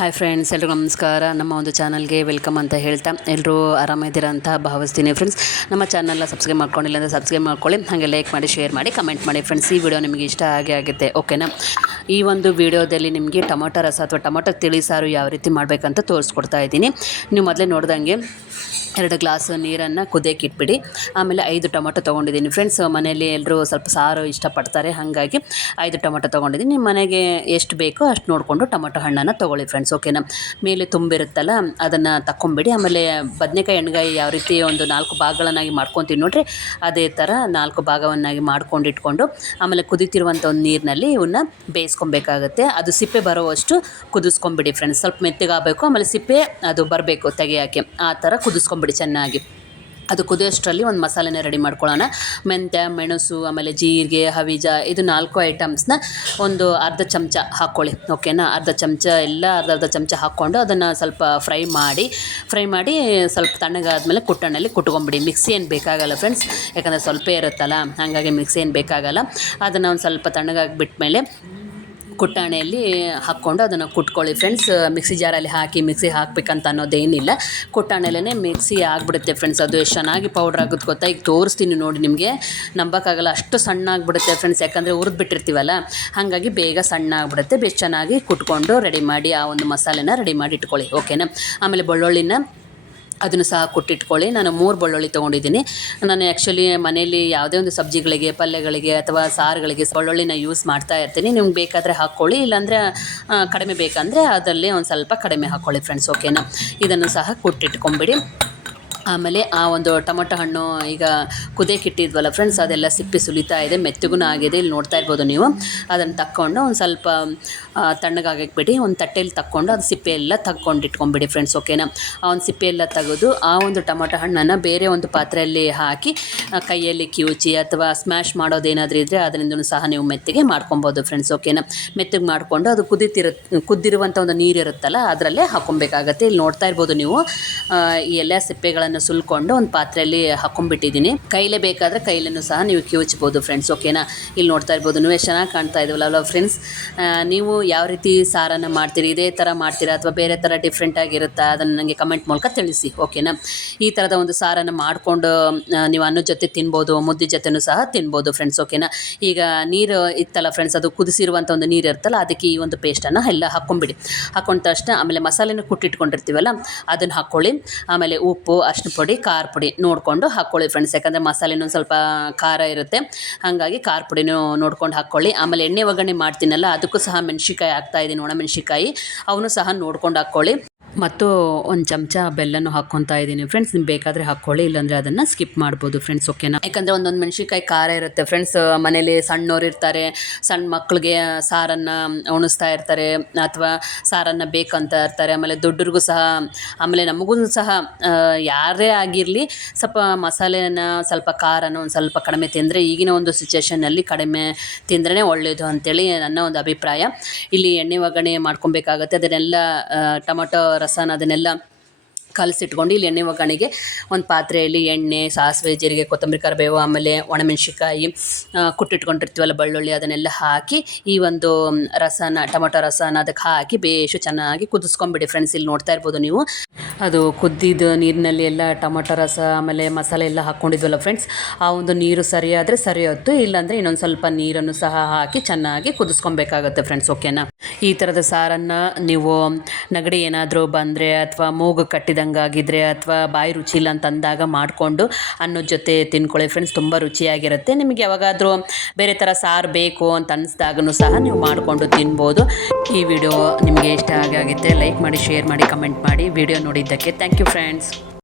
Hi friends ಎಲ್ಲರೂ ನಮಸ್ಕಾರ. ನಮ್ಮ ಒಂದು ಚಾನಲ್ಗೆ ವೆಲ್ಕಮ್ ಅಂತ ಹೇಳ್ತಾ ಎಲ್ಲರೂ ಆರಾಮಿದ್ದೀರಾ ಅಂತ ಭಾವಿಸ್ತೀನಿ ಫ್ರೆಂಡ್ಸ್ ನಮ್ಮ ಚಾನಲ್ನ ಸಬ್ಸ್ಕ್ರೈಬ್ ಮಾಡ್ಕೊಂಡಿಲ್ಲ ಅಂದರೆ ಸಬ್ಸ್ಕ್ರೈಬ್ ಮಾಡ್ಕೊಳ್ಳಿ. ಹಾಗೆ ಲೈಕ್ ಮಾಡಿ ಶೇರ್ ಮಾಡಿ ಕಮೆಂಟ್ ಮಾಡಿ ಫ್ರೆಂಡ್ಸ್ ಈ ವಿಡಿಯೋ ನಿಮಗೆ ಇಷ್ಟ ಆಗೇ ಆಗುತ್ತೆ ಓಕೆನಾ ಈ ಒಂದು ವಿಡಿಯೋದಲ್ಲಿ ನಿಮಗೆ ಟೊಮೊಟೊ ರಸ ಅಥವಾ ಟೊಮೊಟೊ ತಿಳಿ ಸಾರು ಯಾವ ರೀತಿ ಮಾಡಬೇಕಂತ ತೋರಿಸ್ಕೊಡ್ತಾ ಇದ್ದೀನಿ. ನೀವು ಮೊದಲೇ ನೋಡ್ದಂಗೆ ಎರಡು ಗ್ಲಾಸ್ ನೀರನ್ನು ಕುದಿಯೋಕೆ ಇಟ್ಬಿಡಿ. ಆಮೇಲೆ ಐದು ಟೊಮೊಟೊ ತೊಗೊಂಡಿದ್ದೀನಿ ಫ್ರೆಂಡ್ಸ್ ಮನೆಯಲ್ಲಿ ಎಲ್ಲರೂ ಸ್ವಲ್ಪ ಸಾರು ಇಷ್ಟಪಡ್ತಾರೆ. ಹಾಗಾಗಿ ಐದು ಟೊಮೊಟೊ ತೊಗೊಂಡಿದ್ದೀನಿ. ನಿಮ್ಮ ಮನೆಗೆ ಎಷ್ಟು ಬೇಕೋ ಅಷ್ಟು ನೋಡಿಕೊಂಡು ಟೊಮೊಟೊ ಹಣ್ಣನ್ನು ತೊಗೊಳ್ಳಿ ಫ್ರೆಂಡ್ಸ್ ಓಕೆನಾ ಮೇಲೆ ತುಂಬಿರುತ್ತಲ್ಲ, ಅದನ್ನು ತಕ್ಕೊಂಬಿಡಿ. ಆಮೇಲೆ ಬದನೆಕಾಯಿ ಎಣ್ಗಾಯಿ ಯಾವ ರೀತಿ ಒಂದು ನಾಲ್ಕು ಭಾಗಗಳನ್ನಾಗಿ ಮಾಡ್ಕೊತೀವಿ ನೋಡಿರಿ, ಅದೇ ಥರ ನಾಲ್ಕು ಭಾಗವನ್ನಾಗಿ ಮಾಡ್ಕೊಂಡು ಇಟ್ಕೊಂಡು ಆಮೇಲೆ ಕುದಿತಿರುವಂಥ ಒಂದು ನೀರಿನಲ್ಲಿ ಇವನ್ನ ಬೇಯಿಸ್ಕೊಬೇಕಾಗತ್ತೆ. ಅದು ಸಿಪ್ಪೆ ಬರೋವಷ್ಟು ಕುದಿಸ್ಕೊಂಬಿಡಿ ಫ್ರೆಂಡ್ಸ್ ಸ್ವಲ್ಪ ಮೆತ್ತಗಾಗಬೇಕು, ಆಮೇಲೆ ಸಿಪ್ಪೆ ಅದು ಬರಬೇಕು ತೆಗೆಯೋಕ್ಕೆ. ಆ ಥರ ಕುದಿಸ್ಕೊಂಬಿಡಿ ಚೆನ್ನಾಗಿ. ಅದು ಕುದಿಯೋಷ್ಟರಲ್ಲಿ ಒಂದು ಮಸಾಲೆನ ರೆಡಿ ಮಾಡ್ಕೊಳ್ಳೋಣ. ಮೆಂತ್ಯ, ಮೆಣಸು, ಆಮೇಲೆ ಜೀರಿಗೆ, ಹವಿಜ ಇದು ನಾಲ್ಕು ಐಟಮ್ಸ್ನ ಒಂದು ಅರ್ಧ ಚಮಚ ಹಾಕ್ಕೊಳ್ಳಿ. ಓಕೆನಾ ಅರ್ಧ ಚಮಚ, ಎಲ್ಲ ಅರ್ಧ ಅರ್ಧ ಚಮಚ ಹಾಕ್ಕೊಂಡು ಅದನ್ನು ಸ್ವಲ್ಪ ಫ್ರೈ ಮಾಡಿ ಫ್ರೈ ಮಾಡಿ ಸ್ವಲ್ಪ ತಣ್ಣಗಾದ್ಮೇಲೆ ಕುಟ್ಟಣ್ಣಲ್ಲಿ ಕುಟ್ಕೊಂಬಿಡಿ ಮಿಕ್ಸಿ ಏನು ಬೇಕಾಗಲ್ಲ ಫ್ರೆಂಡ್ಸ್ ಯಾಕಂದರೆ ಸ್ವಲ್ಪ ಇರುತ್ತಲ್ಲ, ಹಾಗಾಗಿ ಮಿಕ್ಸಿ ಏನು ಬೇಕಾಗಲ್ಲ. ಅದನ್ನು ಒಂದು ಸ್ವಲ್ಪ ತಣ್ಣಗಾಗಿ ಬಿಟ್ಮೇಲೆ ಕುಟ್ಟಾಣೆಯಲ್ಲಿ ಹಾಕ್ಕೊಂಡು ಅದನ್ನು ಕುಟ್ಕೊಳ್ಳಿ. ಫ್ರೆಂಡ್ಸ್ ಮಿಕ್ಸಿ ಜಾರಲ್ಲಿ ಹಾಕಿ, ಮಿಕ್ಸಿ ಹಾಕ್ಬೇಕಂತ ಅನ್ನೋದೇನಿಲ್ಲ ಕುಟ್ಟಾಣೆಲೇ ಮಿಕ್ಸಿ ಆಗಿಬಿಡುತ್ತೆ ಫ್ರೆಂಡ್ಸ್ ಅದು ಎಷ್ಟು ಚೆನ್ನಾಗಿ ಪೌಡ್ರ್ ಆಗುತ್ತೆ ಗೊತ್ತಾ? ಈಗ ತೋರಿಸ್ತೀನಿ ನೋಡಿ ನಿಮಗೆ. ನಂಬೋಕ್ಕಾಗಲ್ಲ, ಅಷ್ಟು ಸಣ್ಣ ಆಗಿಬಿಡುತ್ತೆ ಫ್ರೆಂಡ್ಸ್ ಯಾಕಂದರೆ ಹುರಿದು ಬಿಟ್ಟಿರ್ತೀವಲ್ಲ? ಹಾಗಾಗಿ ಬೇಗ ಸಣ್ಣ ಆಗಿಬಿಡುತ್ತೆ. ಬೆಸ್ಟ್ ಚೆನ್ನಾಗಿ ಕುಟ್ಕೊಂಡು ರೆಡಿ ಮಾಡಿ, ಆ ಒಂದು ಮಸಾಲೆನ ರೆಡಿ ಮಾಡಿ ಇಟ್ಕೊಳ್ಳಿ ಓಕೆನಾ ಆಮೇಲೆ ಬೆಳ್ಳುಳ್ಳಿನ ಅದನ್ನು ಸಹ ಕೊಟ್ಟಿಟ್ಕೊಳ್ಳಿ. ನಾನು ಮೂರು ಬೆಳ್ಳುಳ್ಳಿ ತೊಗೊಂಡಿದ್ದೀನಿ. ನಾನು ಆ್ಯಕ್ಚುಲಿ ಮನೆಯಲ್ಲಿ ಯಾವುದೇ ಒಂದು ಸಬ್ಜಿಗಳಿಗೆ, ಪಲ್ಯಗಳಿಗೆ ಅಥವಾ ಸಾರುಗಳಿಗೆ ಬೆಳ್ಳುಳ್ಳಿನ ಯೂಸ್ ಮಾಡ್ತಾ ಇರ್ತೀನಿ. ನಿಮ್ಗೆ ಬೇಕಾದರೆ ಹಾಕ್ಕೊಳ್ಳಿ. ಇಲ್ಲಾಂದರೆ ಕಡಿಮೆ ಬೇಕಂದರೆ ಅದರಲ್ಲಿ ಒಂದು ಸ್ವಲ್ಪ ಕಡಿಮೆ ಹಾಕ್ಕೊಳ್ಳಿ ಫ್ರೆಂಡ್ಸ್ ಓಕೆನಾ ಇದನ್ನು ಸಹ ಕುಟ್ಟಿಟ್ಕೊಂಬಿಡಿ. ಆಮೇಲೆ ಆ ಒಂದು ಟೊಮೊಟೊ ಹಣ್ಣು ಈಗ ಕುದೇ ಇಟ್ಟಿದ್ವಲ್ಲ ಫ್ರೆಂಡ್ಸ್ ಅದೆಲ್ಲ ಸಿಪ್ಪೆ ಸುಲಿತಾ ಇದೆ ಮೆತ್ತಗೂ ಆಗಿದೆ, ಇಲ್ಲಿ ನೋಡ್ತಾ ಇರ್ಬೋದು ನೀವು. ಅದನ್ನು ತಕ್ಕೊಂಡು ಒಂದು ಸ್ವಲ್ಪ ತಣ್ಣಗಾಗಕ್ಕೆ ಒಂದು ತಟ್ಟೆಯಲ್ಲಿ ತಕ್ಕೊಂಡು ಅದು ಸಿಪ್ಪೆ ಎಲ್ಲ ತಕ್ಕೊಂಡು ಇಟ್ಕೊಂಬಿಡಿ ಫ್ರೆಂಡ್ಸ್ ಓಕೆನಾ ಆ ಒಂದು ಸಿಪ್ಪೆ ಎಲ್ಲ ತೆಗೆದು ಆ ಒಂದು ಟೊಮೊಟೊ ಹಣ್ಣನ್ನು ಬೇರೆ ಒಂದು ಪಾತ್ರೆಯಲ್ಲಿ ಹಾಕಿ ಕೈಯಲ್ಲಿ ಕಿವುಚಿ ಅಥವಾ ಸ್ಮ್ಯಾಶ್ ಮಾಡೋದೇನಾದರೂ ಇದ್ದರೆ ಅದರಿಂದ ಸಹ ನೀವು ಮೆತ್ತಗೆ ಮಾಡ್ಕೊಬೋದು ಫ್ರೆಂಡ್ಸ್ ಓಕೆನಾ ಮೆತ್ತಗೆ ಮಾಡಿಕೊಂಡು ಅದು ಕುದಿತಿರು ಕುದ್ದಿರುವಂಥ ಒಂದು ನೀರು ಇರುತ್ತಲ್ಲ, ಅದರಲ್ಲೇ ಹಾಕ್ಕೊಬೇಕಾಗತ್ತೆ ಇಲ್ಲಿ ನೋಡ್ತಾ ಇರ್ಬೋದು ನೀವು ಈ ಎಲ್ಲ ಸಿಪ್ಪೆಗಳನ್ನು ಸುಲ್ಕೊಂಡು ಒಂದು ಪಾತ್ರೆಯಲ್ಲಿ ಹಾಕೊಂಡ್ಬಿಟ್ಟಿದ್ದೀನಿ. ಕೈಲೇ ಬೇಕಾದರೆ ಕೈಲೂ ಸಹ ನೀವು ಕಿವುಚ್ಬೋದು ಫ್ರೆಂಡ್ಸ್ ಓಕೆನಾ ಇಲ್ಲಿ ನೋಡ್ತಾ ಇರ್ಬೋದು, ನೀವು ಚೆನ್ನಾಗಿ ಕಾಣ್ತಾ ಇದ್ದೀವಲ್ಲ ಫ್ರೆಂಡ್ಸ್ ನೀವು ಯಾವ ರೀತಿ ಸಾರನ್ನು ಮಾಡ್ತೀರಿ, ಇದೇ ಥರ ಮಾಡ್ತೀರಾ ಅಥವಾ ಬೇರೆ ಥರ ಡಿಫ್ರೆಂಟ್ ಆಗಿರುತ್ತಾ? ಅದನ್ನು ನನಗೆ ಕಮೆಂಟ್ ಮೂಲಕ ತಿಳಿಸಿ ಓಕೆನಾ ಈ ಥರದ ಒಂದು ಸಾರನ್ನು ಮಾಡಿಕೊಂಡು ನೀವು ಅನ್ನದ ಜೊತೆ ತಿನ್ಬೋದು, ಮುದ್ದೆ ಜೊತೆನೂ ಸಹ ತಿನ್ಬೋದು ಫ್ರೆಂಡ್ಸ್ ಓಕೆನಾ ಈಗ ನೀರು ಇತ್ತಲ್ಲ ಫ್ರೆಂಡ್ಸ್ ಅದು ಕುದಿಸಿರುವಂಥ ಒಂದು ನೀರು ಇರುತ್ತಲ್ಲ, ಅದಕ್ಕೆ ಈ ಒಂದು ಪೇಸ್ಟನ್ನು ಎಲ್ಲ ಹಾಕ್ಕೊಂಬಿಡಿ ಹಾಕೊಂಡ ತಕ್ಷಣ ಆಮೇಲೆ ಮಸಾಲೆನ ಕುಟ್ಟಿಟ್ಕೊಂಡಿರ್ತೀವಲ್ಲ, ಅದನ್ನು ಹಾಕ್ಕೊಳ್ಳಿ ಆಮೇಲೆ ಉಪ್ಪು ಅರಿಶಿನ ಪುಡಿ, ಖಾರ ಪುಡಿ ನೋಡಿಕೊಂಡು ಹಾಕ್ಕೊಳ್ಳಿ ಫ್ರೆಂಡ್ಸ್ ಯಾಕಂದರೆ ಮಸಾಲೆನೂ ಸ್ವಲ್ಪ ಖಾರ ಇರುತ್ತೆ. ಹಾಗಾಗಿ ಖಾರ ಪುಡಿನೂ ನೋಡ್ಕೊಂಡು ಹಾಕ್ಕೊಳ್ಳಿ ಆಮೇಲೆ ಎಣ್ಣೆ ಒಗ್ಗರಣೆ ಮಾಡ್ತೀನಲ್ಲ, ಅದಕ್ಕೂ ಸಹ ಮೆಣಸಿಕಾಯಿ ಹಾಕ್ತಾಯಿದ್ದೀನಿ ಒಣಮೆಣ್ಸಿಕಾಯಿ ಅವನು ಸಹ ನೋಡ್ಕೊಂಡು ಹಾಕ್ಕೊಳ್ಳಿ ಮತ್ತು ಒಂದು ಚಮಚ ಬೆಲ್ಲನೂ ಹಾಕ್ಕೊತಾ ಇದ್ದೀನಿ. ಫ್ರೆಂಡ್ಸ್ ನಿಮ್ಗೆ ಬೇಕಾದರೆ ಹಾಕ್ಕೊಳ್ಳಿ ಇಲ್ಲಾಂದರೆ ಅದನ್ನು ಸ್ಕಿಪ್ ಮಾಡ್ಬೋದು ಫ್ರೆಂಡ್ಸ್ ಓಕೆನಾ ಯಾಕಂದರೆ ಒಂದೊಂದು ಮೆಣಸಿಕಾಯಿ ಖಾರ ಇರುತ್ತೆ. ಫ್ರೆಂಡ್ಸ್ ಮನೇಲಿ ಸಣ್ಣವ್ರು ಇರ್ತಾರೆ ಸಣ್ಣ ಮಕ್ಕಳಿಗೆ ಸಾರನ್ನು ಉಣಿಸ್ತಾ ಇರ್ತಾರೆ, ಅಥವಾ ಸಾರನ್ನು ಬೇಕಂತ ಇರ್ತಾರೆ. ಆಮೇಲೆ ದೊಡ್ಡರಿಗೂ ಸಹ, ಆಮೇಲೆ ನಮಗೂ ಸಹ ಯಾರೇ ಆಗಿರಲಿ ಸ್ವಲ್ಪ ಮಸಾಲೆನ ಸ್ವಲ್ಪ ಖಾರನ ಒಂದು ಸ್ವಲ್ಪ ಕಡಿಮೆ ತಿಂದರೆ ಈಗಿನ ಒಂದು ಸಿಚುವೇಷನ್ನಲ್ಲಿ ಕಡಿಮೆ ತಿಂದ್ರೇ ಒಳ್ಳೆಯದು ಅಂತೇಳಿ ನನ್ನ ಒಂದು ಅಭಿಪ್ರಾಯ. ಇಲ್ಲಿ ಎಣ್ಣೆ ಒಗ್ಗರಣೆ ಮಾಡ್ಕೊಬೇಕಾಗತ್ತೆ. ಅದನ್ನೆಲ್ಲ ಟೊಮೊಟೊ ರಸನ ಅದನ್ನೆಲ್ಲ ಕಲಸಿಟ್ಕೊಂಡು ಇಲ್ಲಿ ಎಣ್ಣೆ ಒಗ್ಗರಣೆಗೆ ಒಂದು ಪಾತ್ರೆಯಲ್ಲಿ ಎಣ್ಣೆ, ಸಾಸಿವೆ, ಜೀರಿಗೆ, ಕೊತ್ತಂಬರಿ, ಕರಿಬೇವು, ಆಮೇಲೆ ಒಣಮೆಣ್ಸಿಕಾಯಿ ಕುಟ್ಟಿಟ್ಕೊಂಡಿರ್ತೀವಲ್ಲ ಬೆಳ್ಳುಳ್ಳಿ ಅದನ್ನೆಲ್ಲ ಹಾಕಿ ಈ ಒಂದು ರಸನ, ಟೊಮೊಟೊ ರಸನ ಅದಕ್ಕೆ ಹಾಕಿ ಬೇಷು ಚೆನ್ನಾಗಿ ಕುದಿಸ್ಕೊಂಬಿಡಿ ಫ್ರೆಂಡ್ಸ್ ಇಲ್ಲಿ ನೋಡ್ತಾ ಇರ್ಬೋದು ನೀವು. ಅದು ಕುದ್ದಿದ್ದು ನೀರಿನಲ್ಲಿ ಎಲ್ಲ ಟೊಮೊಟೊ ರಸ, ಆಮೇಲೆ ಮಸಾಲೆ ಎಲ್ಲ ಹಾಕ್ಕೊಂಡಿದ್ವಲ್ಲ ಫ್ರೆಂಡ್ಸ್ ಆ ಒಂದು ನೀರು ಸರಿಯಾದರೆ ಸರಿ ಹೊತ್ತು ಇಲ್ಲಾಂದರೆ ಇನ್ನೊಂದು ಸ್ವಲ್ಪ ನೀರನ್ನು ಸಹ ಹಾಕಿ ಚೆನ್ನಾಗಿ ಕುದಿಸ್ಕೊಬೇಕಾಗುತ್ತೆ ಫ್ರೆಂಡ್ಸ್ ಓಕೆನಾ ಈ ಥರದ ಸಾರನ್ನು ನೀವು ನೆಗಡಿ ಏನಾದರೂ ಬಂದರೆ ಅಥವಾ ಮೂಗು ಕಟ್ಟಿದಂಗೆ ಆಗಿದ್ರೆ ಅಥವಾ ಬಾಯಿ ರುಚಿ ಇಲ್ಲ ಅಂತ ಅಂದಾಗ ಮಾಡಿಕೊಂಡು ಅನ್ನೋ ಜೊತೆ ತಿನ್ಕೊಳ್ಳಿ ಫ್ರೆಂಡ್ಸ್ ತುಂಬ ರುಚಿಯಾಗಿರುತ್ತೆ. ನಿಮಗೆ ಯಾವಾಗಾದರೂ ಬೇರೆ ಥರ ಸಾರು ಬೇಕು ಅಂತ ಅನ್ನಿಸ್ದಾಗೂ ಸಹ ನೀವು ಮಾಡಿಕೊಂಡು ತಿನ್ಬೋದು. ಈ ವಿಡಿಯೋ ನಿಮಗೆ ಇಷ್ಟ ಆಗಿ ಆಗುತ್ತೆ ಲೈಕ್ ಮಾಡಿ ಶೇರ್ ಮಾಡಿ ಕಮೆಂಟ್ ಮಾಡಿ. ವಿಡಿಯೋ ನೋಡಿದ್ದಕ್ಕೆ ಥ್ಯಾಂಕ್ ಯು ಫ್ರೆಂಡ್ಸ್